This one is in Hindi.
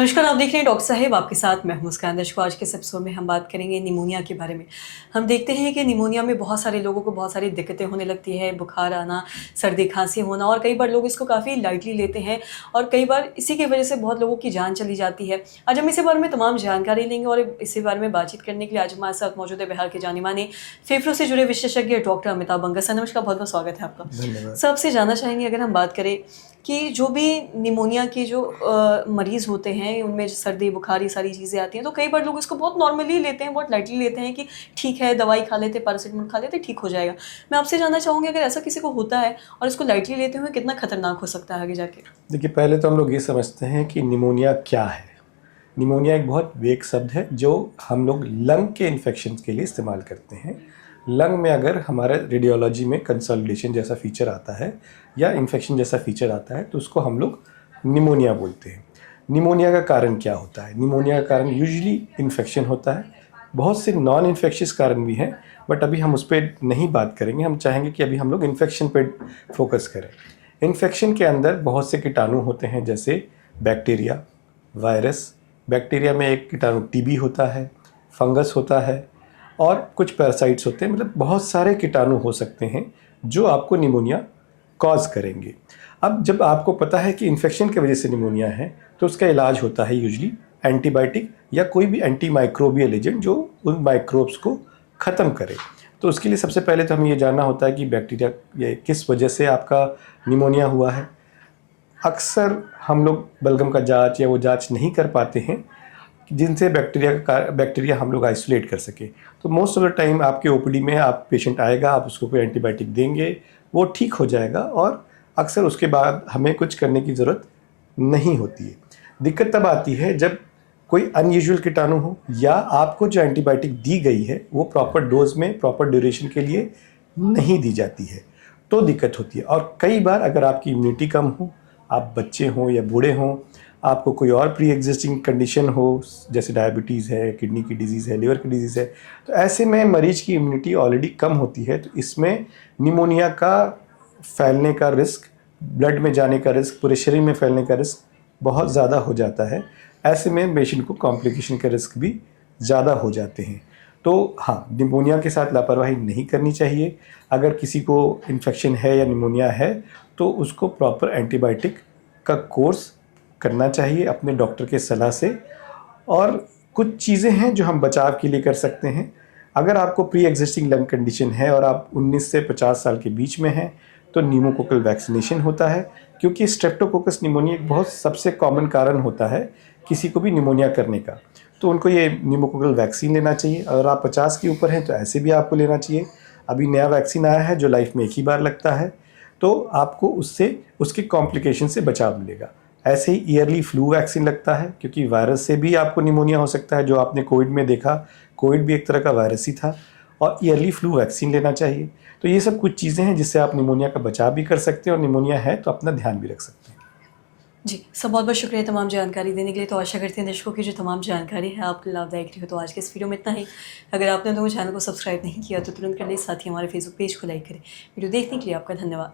नमस्कार, आप देख रहे हैं डॉक्टर साहेब, आपके साथ मैं हूं मुस्कान। दर्शकों, आज के इस एपिसोड में हम बात करेंगे निमोनिया के बारे में। हम देखते हैं कि निमोनिया में बहुत सारे लोगों को बहुत सारी दिक्कतें होने लगती है, बुखार आना, सर्दी खांसी होना, और कई बार लोग इसको काफ़ी लाइटली लेते हैं और कई बार इसी की वजह से बहुत लोगों की जान चली जाती है। आज हम इसी बारे में तमाम जानकारी लेंगे और इसी बारे में बातचीत करने के लिए आज हमारे साथ मौजूद है बिहार के जाने-माने फेफड़ों से जुड़े विशेषज्ञ डॉक्टर अमिताभ बंगा सर। नमस्कार, बहुत-बहुत स्वागत है आपका। धन्यवाद। सर, आपसे जानना चाहेंगे, अगर हम बात करें कि जो भी निमोनिया के जो मरीज़ होते हैं, उनमें जो सर्दी, बुखार, ये सारी चीज़ें आती हैं, तो कई बार लोग इसको बहुत नॉर्मली लेते हैं, बहुत लाइटली लेते हैं कि ठीक है, दवाई खा लेते, पैरासिटामोल खा लेते, ठीक हो जाएगा। मैं आपसे जानना चाहूँगी, अगर ऐसा किसी को होता है और इसको लाइटली लेते हुए कितना खतरनाक हो सकता है आगे जाके? देखिए, पहले तो हम लोग ये समझते हैं कि निमोनिया क्या है। निमोनिया एक बहुत वेग शब्द है जो हम लोग लंग के इन्फेक्शन के लिए इस्तेमाल करते हैं। लंग में अगर हमारे रेडियोलॉजी में कंसोलिडेशन जैसा फीचर आता है या इन्फेक्शन जैसा फीचर आता है तो उसको हम लोग निमोनिया बोलते हैं। निमोनिया का कारण क्या होता है? निमोनिया का कारण यूजुअली इन्फेक्शन होता है। बहुत से नॉन इन्फेक्शियस कारण भी हैं, बट अभी हम उस पर नहीं बात करेंगे। हम चाहेंगे कि अभी हम लोग इन्फेक्शन पे फोकस करें। इन्फेक्शन के अंदर बहुत से कीटाणु होते हैं, जैसे बैक्टीरिया, वायरस। बैक्टीरिया में एक कीटाणु टीबी होता है, फंगस होता है और कुछ पैरासाइट्स होते हैं। मतलब बहुत सारे कीटाणु हो सकते हैं जो आपको निमोनिया कॉज करेंगे। अब जब आपको पता है कि इन्फेक्शन की वजह से निमोनिया है तो उसका इलाज होता है यूजुअली एंटीबायोटिक या कोई भी एंटी माइक्रोबियल एजेंट जो उन माइक्रोब्स को ख़त्म करे। तो उसके लिए सबसे पहले तो हमें ये जानना होता है कि बैक्टीरिया ये किस वजह से आपका निमोनिया हुआ है। अक्सर हम लोग बलगम का जांच या वो जांच नहीं कर पाते हैं जिनसे बैक्टीरिया हम लोग आइसोलेट कर सके। तो मोस्ट ऑफ द टाइम आपके ओपीडी में आप पेशेंट आएगा, आप उसको कोई एंटीबायोटिक देंगे, वो ठीक हो जाएगा और अक्सर उसके बाद हमें कुछ करने की ज़रूरत नहीं होती है। दिक्कत तब आती है जब कोई अनयूजुअल कीटाणु हो या आपको जो एंटीबायोटिक दी गई है वो प्रॉपर डोज में प्रॉपर ड्यूरेशन के लिए नहीं दी जाती है, तो दिक्कत होती है। और कई बार अगर आपकी इम्यूनिटी कम हो, आप बच्चे हों या बूढ़े हों, आपको कोई और प्री एग्जिस्टिंग कंडीशन हो जैसे डायबिटीज़ है, किडनी की डिजीज़ है, लिवर की डिजीज़ है, तो ऐसे में मरीज की इम्यूनिटी ऑलरेडी कम होती है, तो इसमें निमोनिया का फैलने का रिस्क, ब्लड में जाने का रिस्क, पूरे शरीर में फैलने का रिस्क बहुत ज़्यादा हो जाता है। ऐसे में पेशेंट को कॉम्प्लिकेशन के रिस्क भी ज़्यादा हो जाते हैं। तो हाँ, निमोनिया के साथ लापरवाही नहीं करनी चाहिए। अगर किसी को इन्फेक्शन है या निमोनिया है तो उसको प्रॉपर एंटीबायोटिक का कोर्स करना चाहिए अपने डॉक्टर के सलाह से। और कुछ चीज़ें हैं जो हम बचाव के लिए कर सकते हैं। अगर आपको प्री एग्जिस्टिंग लंग कंडीशन है और आप 19 से 50 साल के बीच में हैं तो न्यूमोकोकल वैक्सीनेशन होता है, क्योंकि स्ट्रेप्टोकोकस निमोनिया एक बहुत सबसे कॉमन कारण होता है किसी को भी निमोनिया करने का। तो उनको ये न्यूमोकोकल वैक्सीन लेना चाहिए। अगर आप 50 के ऊपर हैं तो ऐसे भी आपको लेना चाहिए। अभी नया वैक्सीन आया है जो लाइफ में एक ही बार लगता है, तो आपको उससे उसके कॉम्प्लिकेशन से बचाव मिलेगा। ऐसे ही ईयरली फ्लू वैक्सीन लगता है, क्योंकि वायरस से भी आपको निमोनिया हो सकता है, जो आपने कोविड में देखा। कोविड भी एक तरह का वायरस ही था, और ईयरली फ्लू वैक्सीन लेना चाहिए। तो ये सब कुछ चीज़ें हैं जिससे आप निमोनिया का बचाव भी कर सकते हैं, और निमोनिया है तो अपना ध्यान भी रख सकते हैं। जी, सर, बहुत-बहुत शुक्रिया तमाम जानकारी देने के लिए। तो आशा करते हैं दर्शकों की जो तमाम जानकारी है आपको लाभदायक रही हो। तो आज के इस वीडियो में इतना ही। अगर आपने तो चैनल को सब्सक्राइब नहीं किया तो तुरंत कर लें, साथ ही हमारे फेसबुक पेज को लाइक करें। वीडियो देखने के लिए आपका धन्यवाद।